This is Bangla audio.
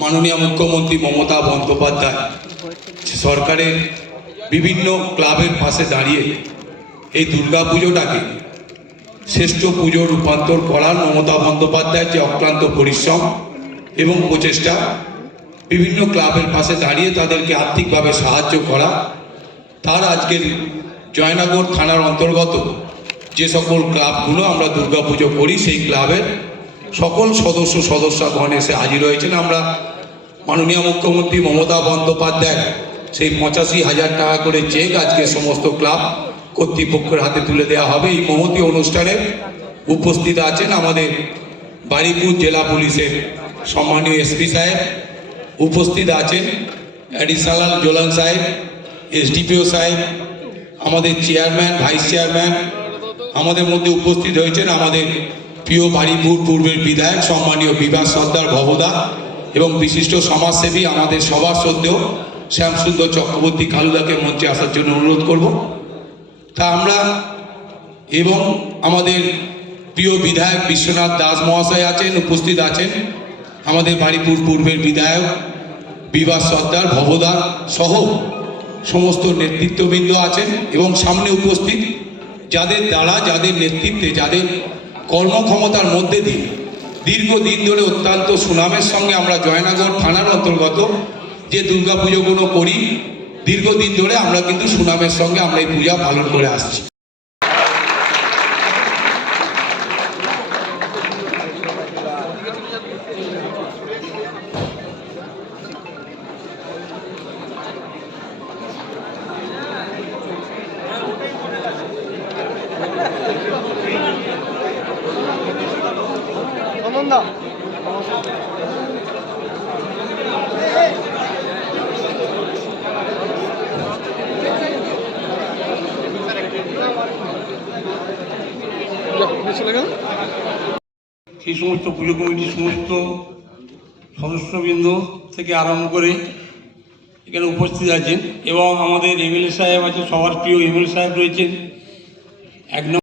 মাননীয় মুখ্যমন্ত্রী মমতা বন্দ্যোপাধ্যায় সরকারের বিভিন্ন ক্লাবের পাশে দাঁড়িয়ে এই দুর্গা পুজোটাকে শ্রেষ্ঠ পুজো রূপান্তর করার মমতা বন্দ্যোপাধ্যায়ের যে অক্লান্ত পরিশ্রম এবং প্রচেষ্টা, বিভিন্ন ক্লাবের পাশে দাঁড়িয়ে তাদেরকে আর্থিকভাবে সাহায্য করা, তার আজকের জয়নগর থানার অন্তর্গত যে সকল ক্লাবগুলো আমরা দুর্গাপুজো করি, সেই ক্লাবের সকল সদস্য সদস্যগণ এসে হাজির হয়েছেন। আমরা মাননীয় মুখ্যমন্ত্রী মমতা বন্দ্যোপাধ্যায় সেই পঁচাশি হাজার টাকা করে চেক আজকে সমস্ত ক্লাব কর্তৃপক্ষের হাতে তুলে দেওয়া হবে। এই মহতি অনুষ্ঠানে উপস্থিত আছেন আমাদের বারিপুর জেলা পুলিশের সম্মানীয় এসপি সাহেব, উপস্থিত আছেন অ্যাডিশনাল জোলান সাহেব, এসডিপিও সাহেব, আমাদের চেয়ারম্যান ভাইস চেয়ারম্যান আমাদের মধ্যে উপস্থিত হয়েছেন আমাদের প্রিয় বাড়িপুর পূর্বের বিধায়ক, সম্মানীয় বিভাস সর্দার ভবদা এবং বিশিষ্ট সমাজসেবী আমাদের সবার শ্রদ্ধেয় শ্যামসুন্দর চক্রবর্তী কালুদাকে মঞ্চে আসার জন্য অনুরোধ করব। তা আমরা এবং আমাদের প্রিয় বিধায়ক বিশ্বনাথ দাস মহাশয় আছেন, উপস্থিত আছেন, আমাদের বাড়িপুর পূর্বের বিধায়ক বিভাস সর্দার ভবদা সহ সমস্ত নেতৃত্ববৃন্দ আছেন এবং সামনে উপস্থিত যাদের দ্বারা, যাদের নেতৃত্বে, যাদের কর্মক্ষমতার মধ্যে দিয়ে দীর্ঘদিন ধরে অত্যন্ত সুনামের সঙ্গে আমরা জয়নগর থানার অন্তর্গত যে দুর্গা পুজোগুলো করি, দীর্ঘদিন ধরে আমরা কিন্তু সুনামের সঙ্গে আমরা এই পূজা পালন করে আসছি। সেই সমস্ত পুজো কমিটির সমস্ত সদস্যবৃন্দ থেকে আরম্ভ করে এখানে উপস্থিত আছেন এবং আমাদের এমএলএ সাহেব আছে সবার প্রিয় এমএলএ সাহেব রয়েছেন। এক নম্বর